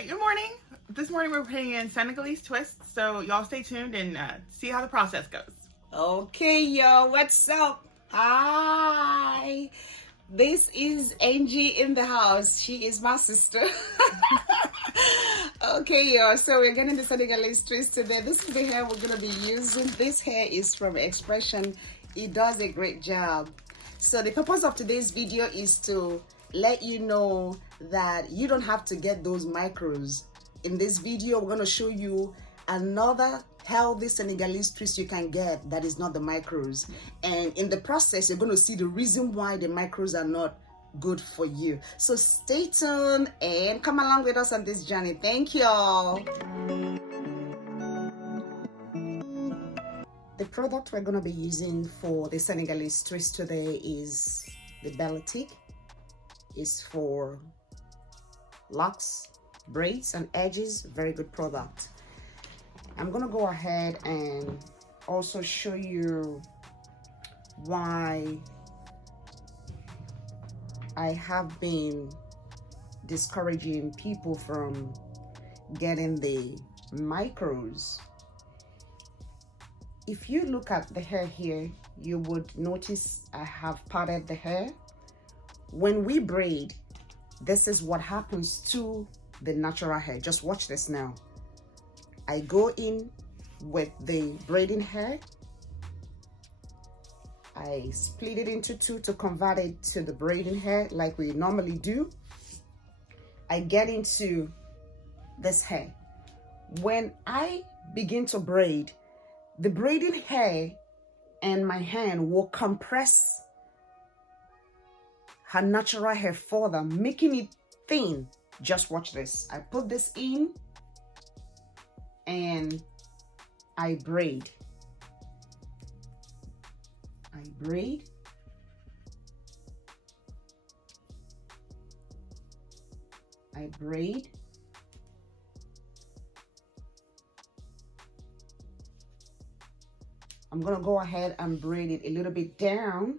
right, good morning. This morning we're putting in Senegalese twists, so y'all stay tuned and see how the process goes. Okay, yo, what's up? Hi. This is Angie in the house. She is my sister. Okay, yo, so we're getting the Senegalese twist today. This is the hair we're going to be using. This hair is from Expression. It does a great job. So the purpose of today's video is to let you know that you don't have to get those micros. In this video, we're going to show you another healthy Senegalese twist you can get that is not the micros. And in the process, you're going to see the reason why the micros are not good for you. So stay tuned and come along with us on this journey. Thank y'all. The product we're going to be using for the Senegalese twist today is the Belletic. It's for locks, braids, and edges. Very good product. I'm going to go ahead and also show you why I have been discouraging people from getting the micros. If you look at the hair here, you would notice I have parted the hair. When we braid, this is what happens to the natural hair. Just watch this now. I go in with the braiding hair. I split it into two to convert it to the braiding hair like we normally do. I get into this hair. When I begin to braid, the braiding hair and my hand will compress her natural hair further, making it thin. Just watch this. I put this in and I braid. I braid. I braid. I'm gonna go ahead and braid it a little bit down.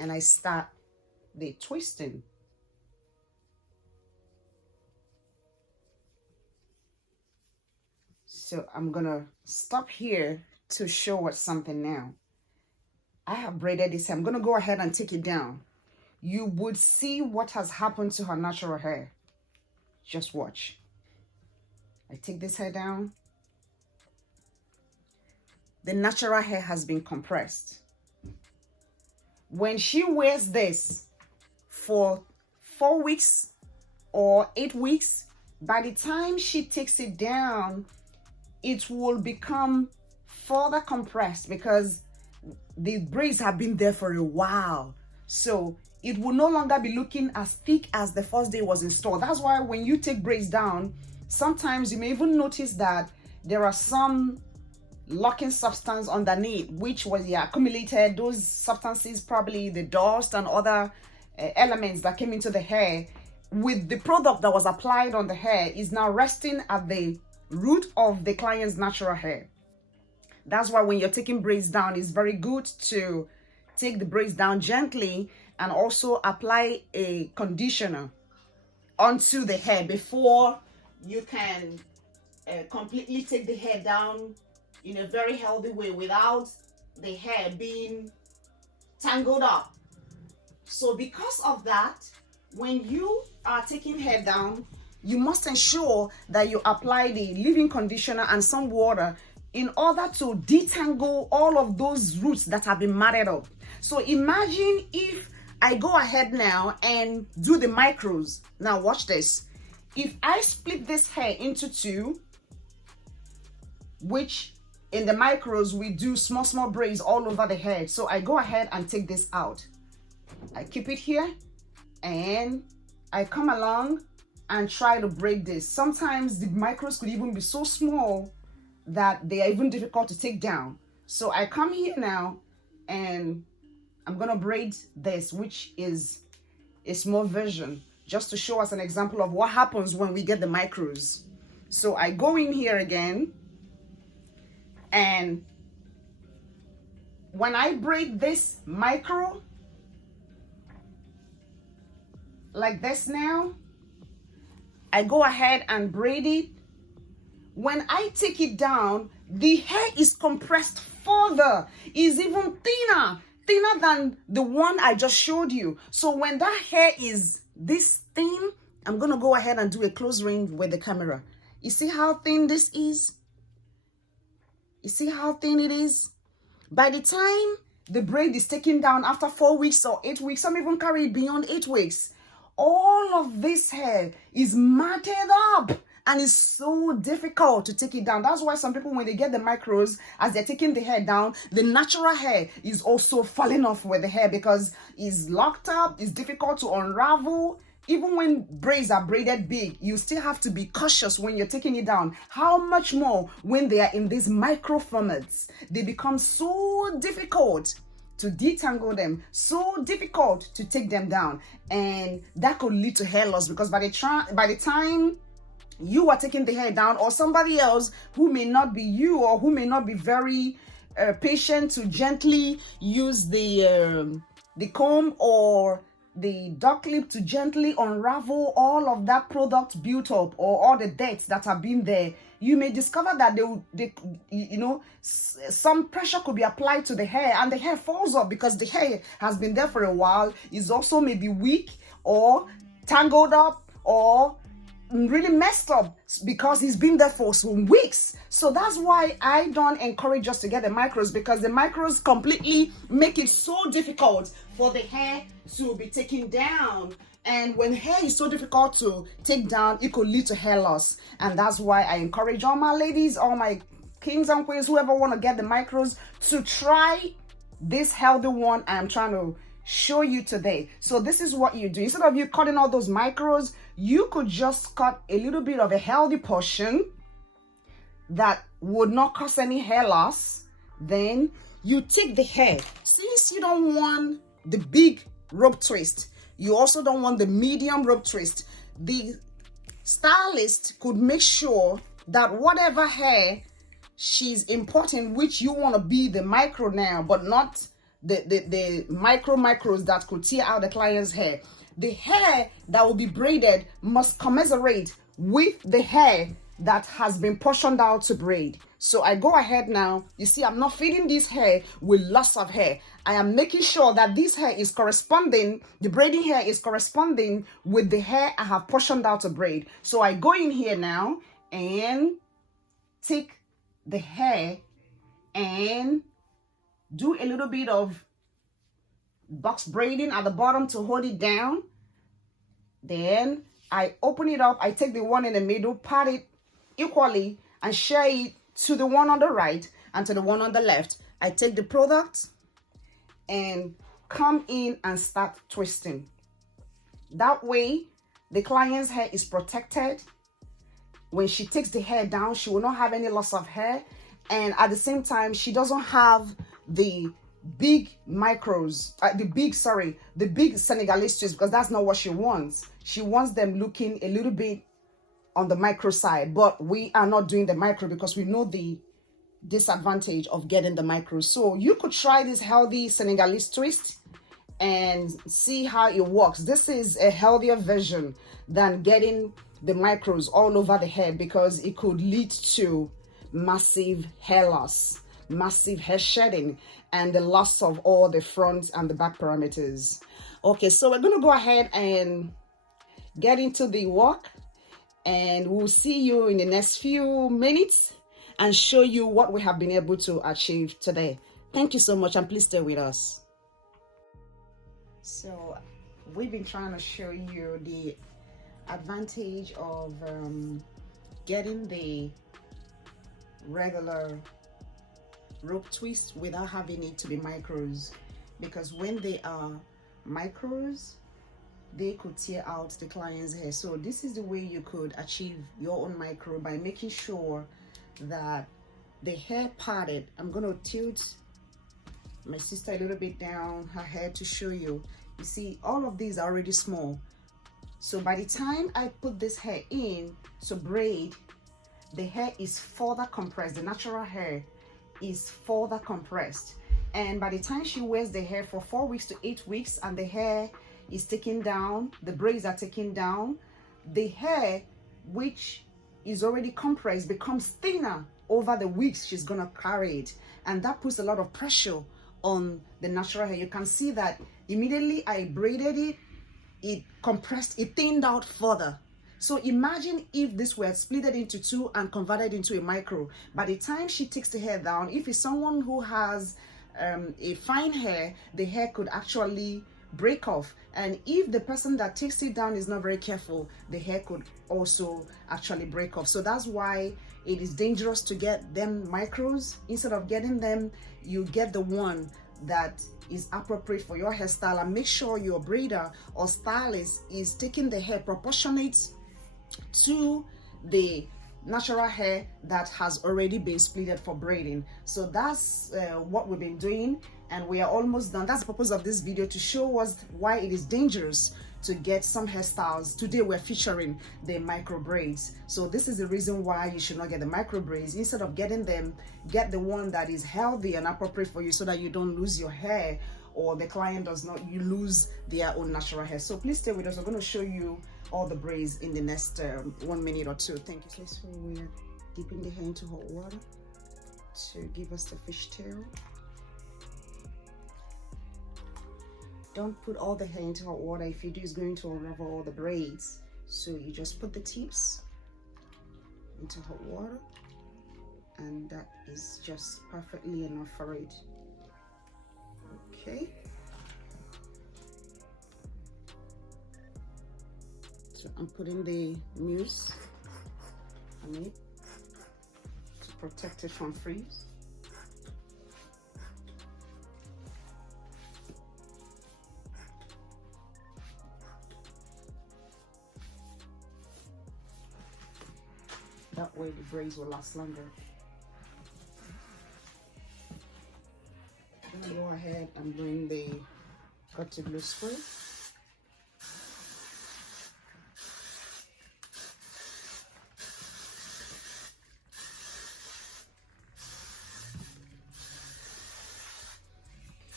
And I start the twisting. So I'm gonna stop here to show us something now. I have braided this hair. I'm gonna go ahead and take it down. You would see what has happened to her natural hair. Just watch. I take this hair down. The natural hair has been compressed. When she wears this for 4 weeks or 8 weeks, by the time she takes it down, it will become further compressed because the braids have been there for a while. So it will no longer be looking as thick as the first day was installed. That's why when you take braids down, sometimes you may even notice that there are some locking substance underneath, which was accumulated. Those substances, probably the dust and other elements that came into the hair with the product that was applied on the hair, is now resting at the root of the client's natural hair. That's why when you're taking braids down, it's very good to take the braids down gently and also apply a conditioner onto the hair before you can completely take the hair down in a very healthy way without the hair being tangled up. So because of that, when you are taking hair down, you must ensure that you apply the leave-in conditioner and some water in order to detangle all of those roots that have been matted up. So imagine if I go ahead now and do the micros. Now watch this. If I split this hair into two, which in the micros we do small braids all over the head. So I go ahead and take this out. I keep it here and I come along and try to braid this. Sometimes the micros could even be so small that they are even difficult to take down. So I come here now and I'm gonna braid this, which is a small version, just to show us an example of what happens when we get the micros. So I go in here again, and when I braid this micro, like this now. I go ahead and braid it. When I take it down, the hair is compressed further, is even thinner than the one I just showed you. So when that hair is this thin, I'm gonna go ahead and do a close range with the camera. You see how thin this is? You see how thin it is? By the time the braid is taken down after 4 weeks or 8 weeks, some even carry it beyond 8 weeks, all of this hair is matted up and it's so difficult to take it down. That's why some people, when they get the micros, as they're taking the hair down, the natural hair is also falling off with the hair because it's locked up, it's difficult to unravel. Even when braids are braided big, you still have to be cautious when you're taking it down. How much more when they are in these micro formats? They become so difficult to detangle them, so difficult to take them down, and that could lead to hair loss because by the time you are taking the hair down, or somebody else who may not be you or who may not be very patient to gently use the comb or the duck clip to gently unravel all of that product built up or all the debts that have been there, you may discover that some pressure could be applied to the hair and the hair falls off because the hair has been there for a while, is also maybe weak or tangled up or really messed up because it's been there for some weeks. So that's why I don't encourage us to get the micros, because the micros completely make it so difficult for the hair to be taken down. And when hair is so difficult to take down, it could lead to hair loss. And that's why I encourage all my ladies, all my kings and queens, whoever want to get the micros, to try this healthy one I'm trying to show you today. So this is what you do. Instead of you cutting all those micros, you could just cut a little bit of a healthy portion that would not cause any hair loss. Then you take the hair. Since you don't want the big rope twist, you also don't want the medium rope twist, the stylist could make sure that whatever hair she's importing, which you want to be the micro now, but not the micros that could tear out the client's hair. The hair that will be braided must commensurate with the hair that has been portioned out to braid. So I go ahead now. You see, I'm not feeding this hair with lots of hair. I am making sure that this hair is corresponding, the braiding hair is corresponding with the hair I have portioned out to braid. So I go in here now and take the hair and do a little bit of box braiding at the bottom to hold it down. Then I open it up. I take the one in the middle, part it equally, and share it to the one on the right and to the one on the left. I take the product and come in and start twisting. That way, the client's hair is protected. When she takes the hair down, she will not have any loss of hair. And at the same time, she doesn't have the big micros, the big Senegalese twists, because that's not what she wants. She wants them looking a little bit on the micro side, but we are not doing the micro because we know the disadvantage of getting the micro. So you could try this healthy Senegalese twist and see how it works. This is a healthier version than getting the micros all over the head, because it could lead to massive hair loss, massive hair shedding, and the loss of all the front and the back parameters. Okay, so we're going to go ahead and get into the work, and we'll see you in the next few minutes and show you what we have been able to achieve today. Thank you so much, and please stay with us. So we've been trying to show you the advantage of getting the regular rope twist without having it to be micros, because when they are micros, they could tear out the client's hair. So this is the way you could achieve your own micro, by making sure that the hair parted. I'm going to tilt my sister a little bit down her hair to show you. You see, all of these are already small. So by the time I put this hair in to braid, the hair is further compressed. The natural hair is further compressed. And by the time she wears the hair for 4 weeks to 8 weeks and the hair is taken down, the braids are taken down, the hair, which is already compressed, becomes thinner over the weeks she's gonna carry it, and that puts a lot of pressure on the natural hair. You can see that immediately I braided it, it compressed, it thinned out further. So imagine if this were splitted into two and converted into a micro. By the time she takes the hair down, if it's someone who has a fine hair, the hair could actually break off. And if the person that takes it down is not very careful, the hair could also actually break off. So that's why it is dangerous to get them micros. Instead of getting them, you get the one that is appropriate for your hairstyle, and make sure your braider or stylist is taking the hair proportionate to the natural hair that has already been splitted for braiding. So that's what we've been doing, and we are almost done. That's the purpose of this video, to show us why it is dangerous to get some hairstyles. Today we're featuring the micro braids. So this is the reason why you should not get the micro braids. Instead of getting them, get the one that is healthy and appropriate for you, so that you don't lose your hair, or the client does not, you lose their own natural hair. So please stay with us. I'm going to show you all the braids in the next 1 minute or two. Thank you. Okay, so we're dipping the hair into hot water to give us the fishtail. Don't put all the hair into hot water. If you do, it's going to unravel all the braids. So you just put the tips into hot water, and that is just perfectly enough for it. Okay. So I'm putting the mousse on it to protect it from freeze. That way the braids will last longer. I'm gonna go ahead and bring the cut to glue spray.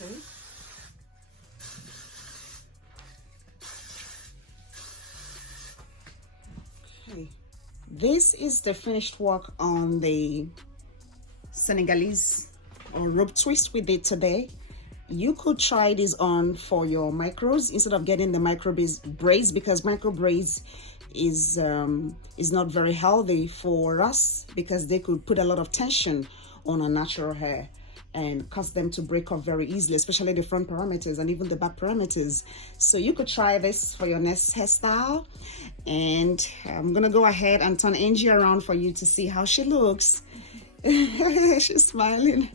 Okay. Okay. This is the finished work on the Senegalese or rope twist we did today. You could try this on for your micros instead of getting the micro braids, because micro braids is not very healthy for us, because they could put a lot of tension on our natural hair and cause them to break off very easily, especially the front parameters and even the back parameters. So you could try this for your next hairstyle. And I'm gonna go ahead and turn Angie around for you to see how she looks. She's smiling.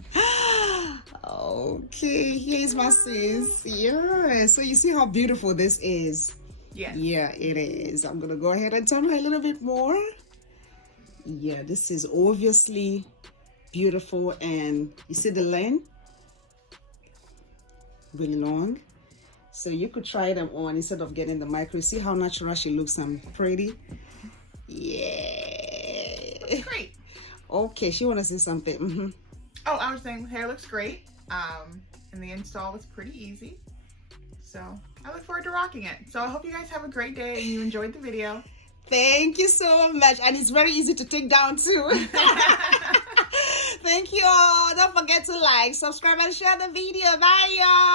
Okay, here's my sis. Yeah, so you see how beautiful this is. Yeah. Yeah, it is. I'm gonna go ahead and turn her a little bit more. Yeah, this is obviously beautiful, and you see the length, really long. So you could try them on instead of getting the micro. See how natural she looks and pretty. Yeah, That's great. Okay, she want to say something. Oh, I was saying hair looks great, and the install was pretty easy, so I look forward to rocking it. So I hope you guys have a great day and you enjoyed the video. Thank you so much, and it's very easy to take down too. Thank you all. Don't forget to like, subscribe, and share the video. Bye, y'all.